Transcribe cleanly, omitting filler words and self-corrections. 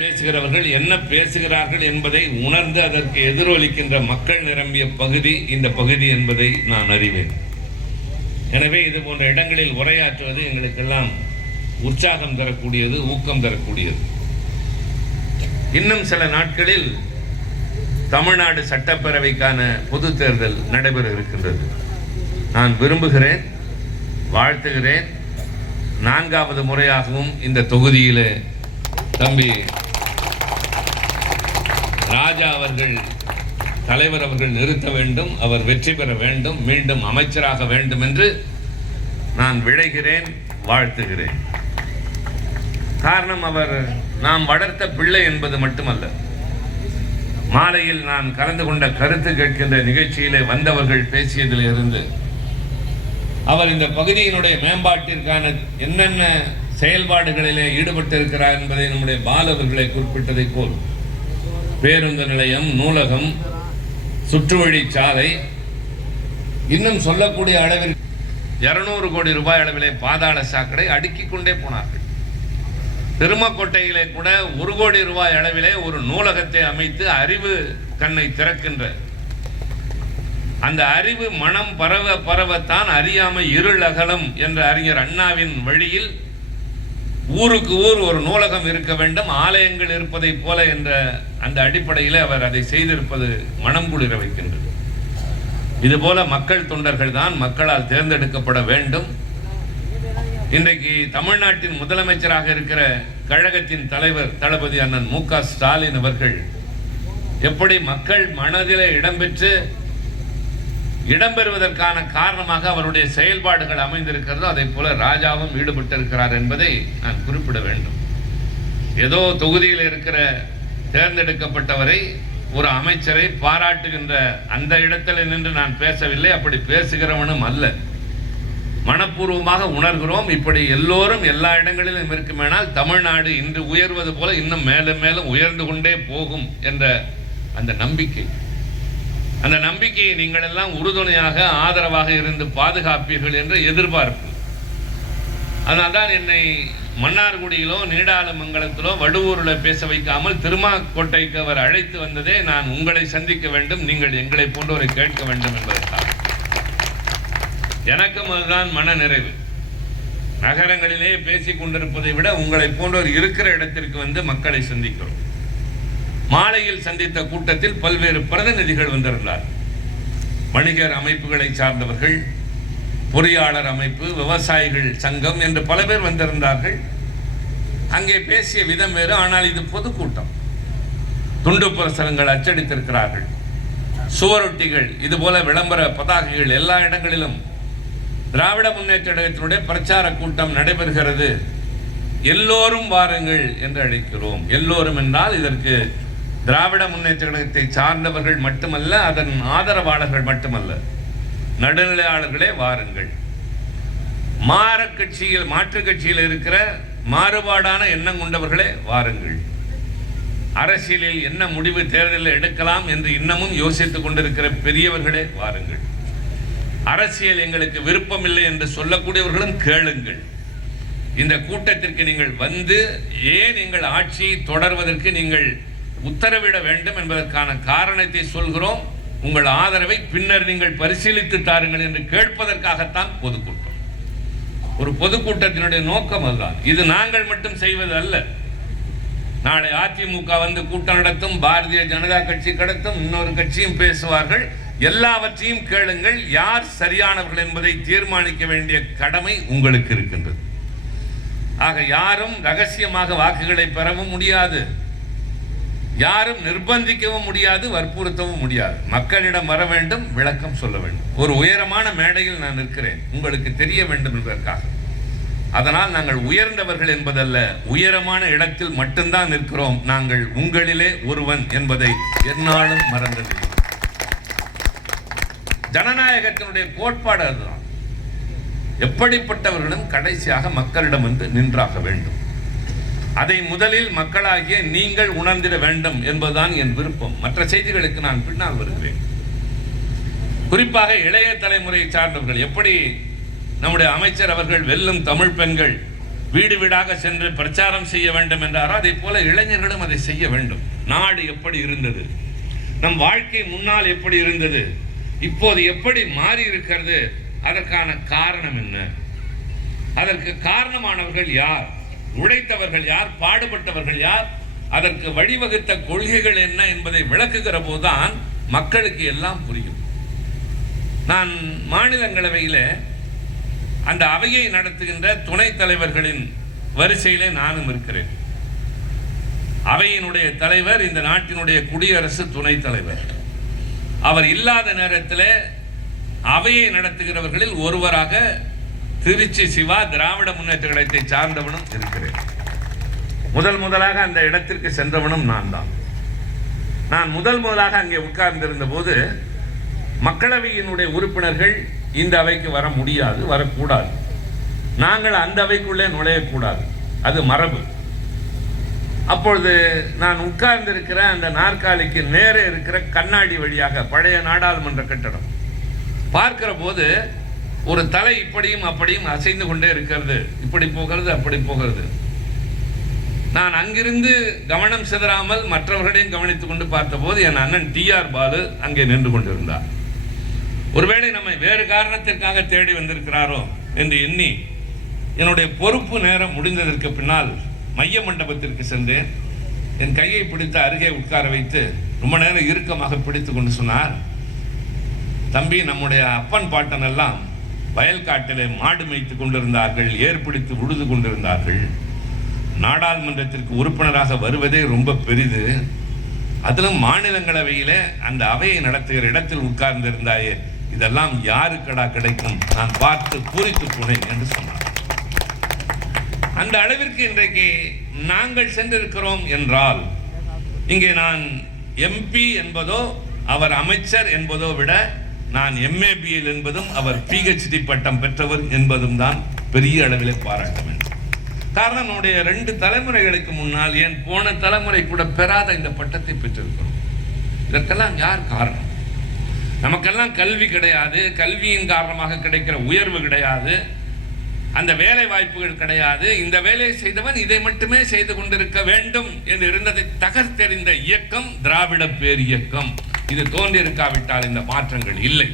பேசுகிறவர்கள் என்ன பேசுகிறார்கள் என்பதை உணர்ந்து அதற்கு எதிரொலிக்கின்ற மக்கள் நிரம்பிய பகுதி இந்த பகுதி என்பதை நான் அறிவேன். எனவே இது போன்ற இடங்களில் உரையாற்றுவது எங்களுக்கெல்லாம் உற்சாகம் தரக்கூடியது, ஊக்கம் தரக்கூடியது. இன்னும் சில நாட்களில் தமிழ்நாடு சட்டப்பேரவைக்கான பொது தேர்தல் நடைபெற இருக்கின்றது. நான் விரும்புகிறேன், வாழ்த்துகிறேன். 4வது முறையாகவும் இந்த தொகுதியில் தம்பி ராஜா அவர்கள் தலைவர் அவர்கள் நிறுத்த வேண்டும், அவர் வெற்றி பெற வேண்டும், மீண்டும் அமைச்சராக வேண்டும் என்று நான் விழைகிறேன், வாழ்த்துகிறேன். காரணம், அவர் நாம் வளர்த்த பிள்ளை என்பது மட்டுமல்ல. மாலையில் நான் கலந்து கொண்ட கருத்து கேட்கின்ற நிகழ்ச்சியிலே வந்தவர்கள் பேசியதில் இருந்து அவர் இந்த பகுதியினுடைய மேம்பாட்டிற்கான என்னென்ன செயல்பாடுகளிலே ஈடுபட்டிருக்கிறார் என்பதை நம்முடைய பாலவர்களை குறிப்பிட்டதை போல் பேருந்து நிலையம், நூலகம், சுற்றுவழி சாலை, இன்னும் சொல்லக்கூடிய அளவில் 200 கோடி ரூபாய் அளவிலே பாதாள சாக்கடை அடுக்கிக் கொண்டே போனார்கள். திருமக்கோட்டையிலே கூட 1 கோடி ரூபாய் அளவிலே ஒரு நூலகத்தை அமைத்து அறிவு கண்ணை திறக்கின்ற அந்த அறிவு மனம் பரவ பரவத்தான் அறியாமை இருள் அகலம் என்ற அறிஞர் அண்ணாவின் வழியில் ஊருக்கு ஊர் ஒரு நூலகம் இருக்க வேண்டும், ஆலயங்கள் இருப்பதை போல என்ற அந்த அடிப்படையில் அவர் அதை செய்திருப்பது மனம் குளிர வைக்கின்றது. இதுபோல மக்கள் தொண்டர்கள் தான் மக்களால் தேர்ந்தெடுக்கப்பட வேண்டும். இன்றைக்கு தமிழ்நாட்டின் முதலமைச்சராக இருக்கிற கழகத்தின் தலைவர் தளபதி அண்ணன் மு.க. ஸ்டாலின் அவர்கள் எப்படி மக்கள் மனதிலே இடம்பெறுவதற்கான காரணமாக அவருடைய செயல்பாடுகள் அமைந்திருக்கிறதோ அதை போல ராஜாவும் ஈடுபட்டிருக்கிறார் என்பதை நான் குறிப்பிட வேண்டும். ஏதோ தொகுதியில் இருக்கிற தேர்ந்தெடுக்கப்பட்டவரை, ஒரு அமைச்சரை பாராட்டுகின்ற அந்த இடத்தில் நின்று நான் பேசவில்லை, அப்படி பேசுகிறவனும் அல்ல. மனப்பூர்வமாக உணர்கிறோம். இப்படி எல்லோரும் எல்லா இடங்களிலும் இருக்குமேனால் தமிழ்நாடு இன்று உயர்வது போல இன்னும் மேலும் மேலும் உயர்ந்து கொண்டே போகும் என்ற அந்த நம்பிக்கை, அந்த நம்பிக்கையை நீங்கள் எல்லாம் உறுதுணையாக ஆதரவாக இருந்து பாதுகாப்பீர்கள் என்ற எதிர்பார்ப்பு. அதனால்தான் என்னை மன்னார்குடியிலோ நீடாலமங்கலத்திலோ வடுவூரில் பேச வைக்காமல் திருமாக்கோட்டைக்கு அவர் அழைத்து வந்ததே நான் உங்களை சந்திக்க வேண்டும், நீங்கள் எங்களை போன்றவரை கேட்க வேண்டும் என்பதற்காக. எனக்கும் அதுதான் மன நிறைவு. நகரங்களிலே பேசிக் கொண்டிருப்பதை விட உங்களை போன்றவர் இருக்கிற இடத்திற்கு வந்து மக்களை சந்திக்கிறோம். மாலையில் சந்தித்த கூட்டத்தில் பல்வேறு பிரதிநிதிகள் வந்திருந்தார். வணிகர் அமைப்புகளை சார்ந்தவர்கள், பொறியாளர் அமைப்பு, விவசாயிகள் சங்கம் என்று பல பேர் வந்திருந்தார்கள். அங்கே பேசிய விதம் வேறு. ஆனால் இது பொதுக்கூட்டம். துண்டு பிரசுரங்கள் அச்சடித்திருக்கிறார்கள், சுவரொட்டிகள், இதுபோல விளம்பர பதாகைகள் எல்லா இடங்களிலும். திராவிட முன்னேற்ற கழகத்தினுடைய பிரச்சார கூட்டம் நடைபெறுகிறது. எல்லோரும் வாருங்கள் என்று அழைக்கிறோம். எல்லோரும் என்றால் இதற்கு திராவிட முன்னேற்ற கழகத்தை சார்ந்தவர்கள் மட்டுமல்ல, அதன் ஆதரவாளர்கள் மட்டுமல்ல, நடுநிலையாளர்களே வாருங்கள். மாற்று கட்சியில் இருக்கிற மாறுபாடான எண்ணம் கொண்டவர்களே வாருங்கள். அரசியலில் என்ன முடிவு தேர்தலில் எடுக்கலாம் என்று இன்னமும் யோசித்துக் கொண்டிருக்கிற பெரியவர்களே வாருங்கள். அரசியல் எங்களுக்கு விருப்பமில்லை என்று சொல்லக்கூடியவர்களும் கேளுங்கள். இந்த கூட்டத்திற்கு நீங்கள் வந்து ஏன் எங்கள் ஆட்சியை தொடர்வதற்கு நீங்கள் உத்தரவிட வேண்டும் என்பதற்கான காரணத்தை சொல்கிறோம். உங்கள் ஆதரவை பின்னர் நீங்கள் பரிசீலித்து தாருங்கள் என்று கேட்பதற்காகத்தான் பொதுக்கூட்டம். ஒரு பொதுக்கூட்டத்தினுடைய நோக்கம் அதுதான். இது நாங்கள் மட்டும் செய்வது அல்ல. நாளை அதிமுக வந்து கூட்டம் நடத்தும், பாரதிய ஜனதா கட்சி கடத்தும், இன்னொரு கட்சியும் பேசுவார்கள். எல்லாவற்றையும் கேளுங்கள். யார் சரியானவர்கள் என்பதை தீர்மானிக்க வேண்டிய கடமை உங்களுக்கு இருக்கின்றது. ஆக யாரும் ரகசியமாக வாக்குகளை பெறவும் முடியாது, யாரும் நிர்பந்திக்கவும் முடியாது, வற்புறுத்தவும் முடியாது. மக்களிடம் வர வேண்டும், விளக்கம் சொல்ல வேண்டும். ஒரு உயரமான மேடையில் நான் இருக்கிறேன், உங்களுக்கு தெரிய வேண்டும் என்பதற்காக. அதனால் நாங்கள் உயர்ந்தவர்கள் என்பதல்ல, உயரமான இடத்தில் மட்டும்தான் நிற்கிறோம். நாங்கள் உங்களிலே ஒருவன் என்பதை எந்நாளும் மறந்ததில்லை. ஜனநாயகத்தினுடைய கோட்பாடு அதுதான். எப்படிப்பட்டவர்களும் கடைசியாக மக்களிடம் வந்து நின்றாக வேண்டும். அதை முதலில் மக்களாகிய நீங்கள் உணர்ந்திட வேண்டும் என்பதுதான் என் விருப்பம். மற்ற செய்திகளுக்கு நான் பின்னால் வருகிறேன். குறிப்பாக இளைய தலைமுறையை சார்ந்தவர்கள், எப்படி நம்முடைய அமைச்சர் அவர்கள் வெல்லும் தமிழ் பெண்கள் வீடு வீடாக சென்று பிரச்சாரம் செய்ய வேண்டும் என்றாரோ அதே போல இளைஞர்களும் அதை செய்ய வேண்டும். நாடு எப்படி இருந்தது, நம் வாழ்க்கை முன்னால் எப்படி இருந்தது, இப்போது எப்படி மாறி இருக்கிறது, அதற்கான காரணம் என்ன, அதற்கு காரணமானவர்கள் யார், உழைத்தவர்கள் யார், பாடுபட்டவர்கள் யார், அதற்கு வழிவகுத்த கொள்கைகள் என்ன என்பதை விளக்குகிற போதுதான் மக்களுக்கு எல்லாம் புரியும். நான் மாநிலங்களவையில் அந்த அவையை நடத்துகின்ற துணைத் தலைவர்களின் வரிசையிலே நானும் இருக்கிறேன். அவையினுடைய தலைவர் இந்த நாட்டினுடைய குடியரசு துணைத் தலைவர். அவர் இல்லாத நேரத்தில் அவையை நடத்துகிறவர்களில் ஒருவராக திருச்சி சிவா திராவிட முன்னேற்ற கழகத்தை சார்ந்தவனும் இருக்கிறேன். முதலாக அந்த இடத்திற்கு சென்றவனும் நான் தான். நான் முதலாக அங்கே உட்கார்ந்திருந்த போது மக்களவையினுடைய உறுப்பினர்கள் இந்த அவைக்கு வர முடியாது, வரக்கூடாது, நாங்கள் அந்த அவைக்குள்ளே நுழையக்கூடாது, அது மரபு. அப்பொழுது நான் உட்கார்ந்திருக்கிற அந்த நாற்காலிக்கு நேரே இருக்கிற கண்ணாடி வழியாக பழைய நாடாளுமன்ற கட்டடம் பார்க்கிற போது ஒரு தலை இப்படியும் அப்படியும் அசைந்து கொண்டே இருக்கிறது, இப்படி போகிறது அப்படி போகிறது. நான் அங்கிருந்து கவனம் சிதறாமல் மற்றவர்களையும் கவனித்துக் கொண்டு பார்த்தபோது என் அண்ணன் TR பாலு அங்கே நின்று கொண்டிருந்தார். ஒருவேளை நம்மை வேறு காரணத்திற்காக தேடி வந்திருக்கிறாரோ என்று எண்ணி என்னுடைய பொறுப்பு நேரம் முடிந்ததற்கு பின்னால் மைய மண்டபத்திற்கு சென்றேன். என் கையை பிடித்து அருகே உட்கார வைத்து ரொம்ப நேரம் இறுக்கமாக பிடித்து கொண்டு சொன்னார், தம்பி, நம்முடைய அப்பன் பாட்டன் எல்லாம் வயல்காட்டிலே மாடு மேய்த்து கொண்டிருந்தார்கள், ஏற்பிடித்து உழுது கொண்டிருந்தார்கள். நாடாளுமன்றத்திற்கு உறுப்பினராக வருவதே ரொம்ப பெரிது, அதிலும் மாநிலங்களவையிலே அந்த அவையை நடத்துகிற இடத்தில் உட்கார்ந்திருந்தாயே, இதெல்லாம் யாருக்கடா கிடைக்கும், நான் பார்த்து பூரித்து போனேன் என்று சொன்னார். அந்த அளவிற்கு இன்றைக்கு நாங்கள் சென்றிருக்கிறோம் என்றால், இங்கே நான் MP என்பதோ அவர் அமைச்சர் என்பதோ விட நான் MABL என்பதும் அவர் PhD பட்டம் பெற்றவர் என்பதும் தான் பெரிய அளவிலே பாராட்ட வேண்டும். காரணம், நம்முடைய 2 தலைமுறைகளுக்கு முன்னால், ஏன் போன தலைமுறை கூட பெறாத இந்த பட்டத்தை பெற்றிருக்கிறோம். இதற்கெல்லாம் யார் காரணம்? நமக்கெல்லாம் கல்வி கிடையாது, கல்வியின் காரணமாக கிடைக்கிற உயர்வு கிடையாது, அந்த வேலை வாய்ப்புகள் கிடையாது. இந்த வேலையை செய்தவன் இதை மட்டுமே செய்து கொண்டிருக்க வேண்டும் என்று இருந்ததை தகர்த்தெறிந்த இயக்கம் திராவிட பேர் இயக்கம். இது தோன்றியிருக்காவிட்டால் இந்த மாற்றங்கள் இல்லை.